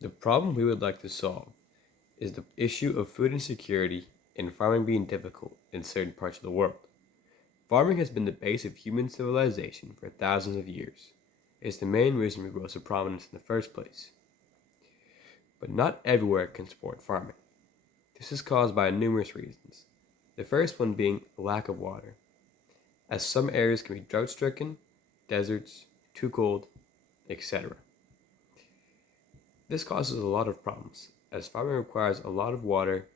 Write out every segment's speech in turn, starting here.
The problem we would like to solve is the issue of food insecurity and farming being difficult in certain parts of the world. Farming has been the base of human civilization for thousands of years. It's the main reason we rose to prominence in the first place. But not everywhere can support farming. This is caused by numerous reasons. The first one being a lack of water, as some areas can be drought stricken, deserts, too cold, etc. This causes a lot of problems, as farming requires a lot of water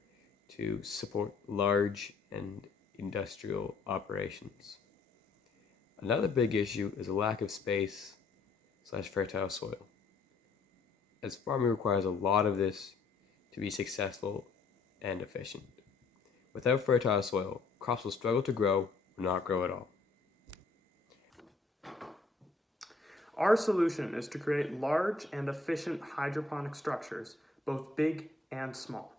to support large and industrial operations. Another big issue is a lack of space slash fertile soil, as farming requires a lot of this to be successful and efficient. Without fertile soil, crops will struggle to grow or not grow at all. Our solution is to create large and efficient hydroponic structures, both big and small.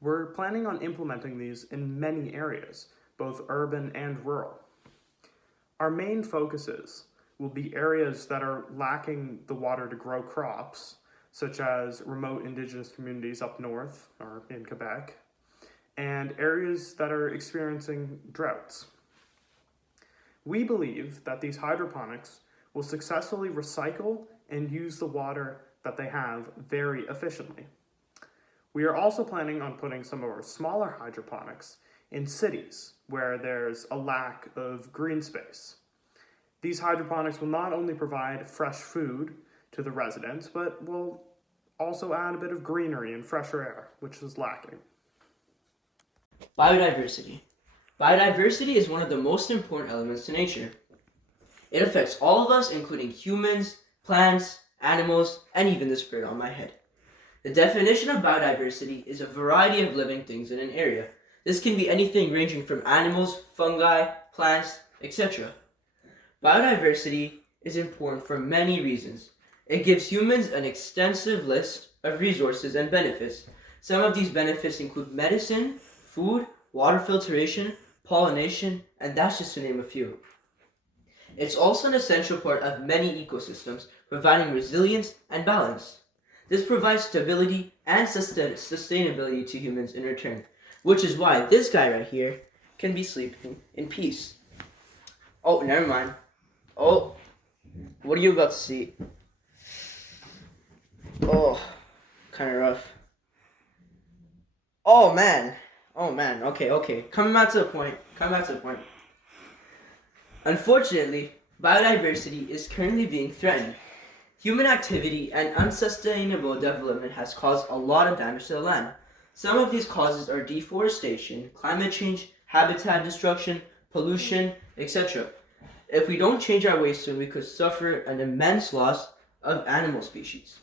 We're planning on implementing these in many areas, both urban and rural. Our main focuses will be areas that are lacking the water to grow crops, such as remote indigenous communities up north or in Quebec, and areas that are experiencing droughts. We believe that these hydroponics will successfully recycle and use the water that they have very efficiently. We are also planning on putting some of our smaller hydroponics in cities where there's a lack of green space. These hydroponics will not only provide fresh food to the residents, but will also add a bit of greenery and fresher air, which is lacking. Biodiversity. Biodiversity is one of the most important elements to nature. It affects all of us, including humans, plants, animals, and even the spirit on my head. The definition of biodiversity is a variety of living things in an area. This can be anything ranging from animals, fungi, plants, etc. Biodiversity is important for many reasons. It gives humans an extensive list of resources and benefits. Some of these benefits include medicine, food, water filtration, pollination, and that's just to name a few. It's also an essential part of many ecosystems, providing resilience and balance. This provides stability and sustainability to humans in return, which is why this guy right here can be sleeping in peace. Oh, never mind. Oh, what are you about to see? Oh, kind of rough. Oh man. Oh man. Okay. Coming back to the point. Unfortunately, biodiversity is currently being threatened. Human activity and unsustainable development has caused a lot of damage to the land. Some of these causes are deforestation, climate change, habitat destruction, pollution, etc. If we don't change our ways soon, we could suffer an immense loss of animal species.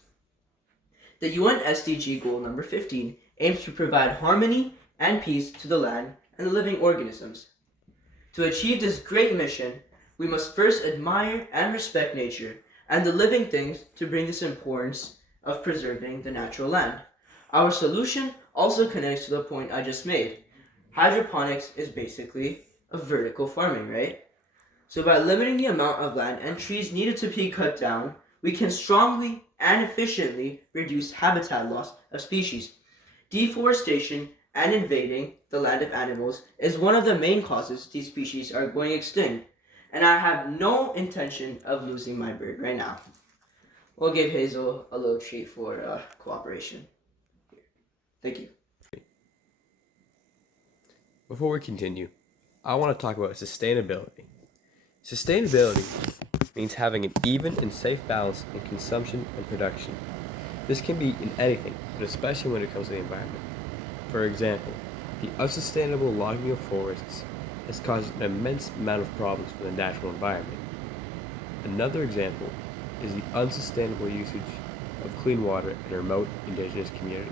The UN SDG goal number 15 aims to provide harmony and peace to the land and the living organisms. To achieve this great mission, we must first admire and respect nature and the living things to bring this importance of preserving the natural land. Our solution also connects to the point I just made. Hydroponics is basically a vertical farming, right? So by limiting the amount of land and trees needed to be cut down, we can strongly and efficiently reduce habitat loss of species. Deforestation and invading the land of animals is one of the main causes these species are going extinct, and I have no intention of losing my bird right now. We'll give Hazel a little treat for cooperation. Thank you. Before we continue, I want to talk about sustainability. Sustainability means having an even and safe balance in consumption and production. This can be in anything, but especially when it comes to the environment. For example, the unsustainable logging of forests has caused an immense amount of problems for the natural environment. Another example is the unsustainable usage of clean water in remote indigenous communities.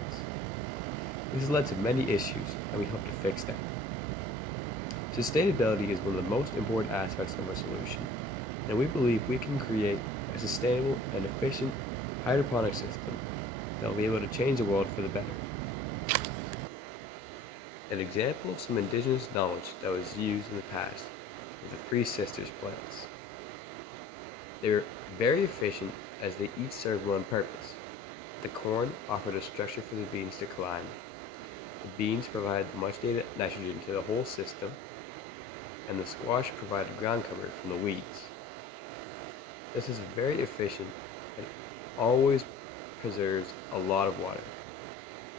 This has led to many issues, and we hope to fix them. Sustainability is one of the most important aspects of our solution, and we believe we can create a sustainable and efficient hydroponic system that will be able to change the world for the better. An example of some indigenous knowledge that was used in the past is the Three Sisters plants. They are very efficient as they each serve one purpose. The corn offered a structure for the beans to climb. The beans provided the much needed nitrogen to the whole system, and the squash provided ground cover from the weeds. This is very efficient and always preserves a lot of water.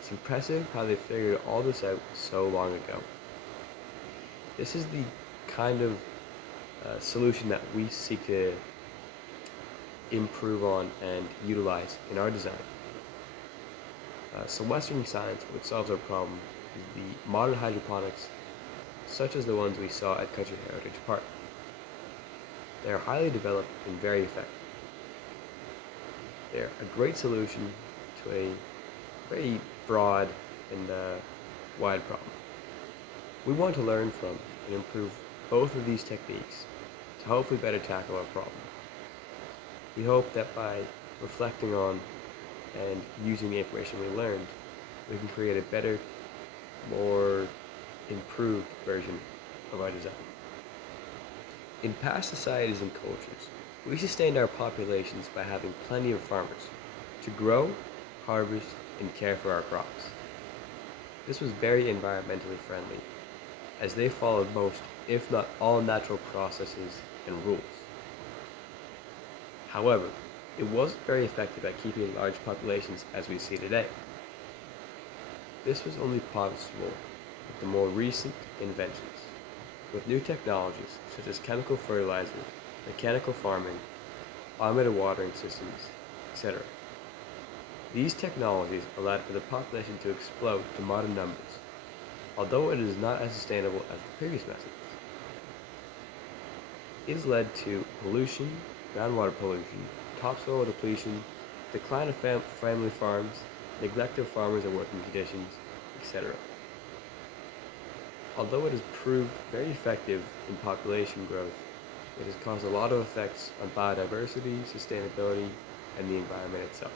It's impressive how they figured all this out so long ago. This is the kind of solution that we seek to improve on and utilize in our design. So Western science, which solves our problem, is the modern hydroponics, such as the ones we saw at Country Heritage Park. They are highly developed and very effective. They're a great solution to a very broad and wide problem. We want to learn from and improve both of these techniques to hopefully better tackle our problem. We hope that by reflecting on and using the information we learned, we can create a better, more improved version of our design. In past societies and cultures, we sustained our populations by having plenty of farmers to grow, harvest, and care for our crops. This was very environmentally friendly, as they followed most, if not all, natural processes and rules. However, it wasn't very effective at keeping large populations as we see today. This was only possible with the more recent inventions, with new technologies such as chemical fertilizer, mechanical farming, automated watering systems, etc. These technologies allowed for the population to explode to modern numbers, although it is not as sustainable as the previous methods. It has led to pollution, groundwater pollution, topsoil depletion, decline of family farms, neglect of farmers and working conditions, etc. Although it has proved very effective in population growth, it has caused a lot of effects on biodiversity, sustainability, and the environment itself.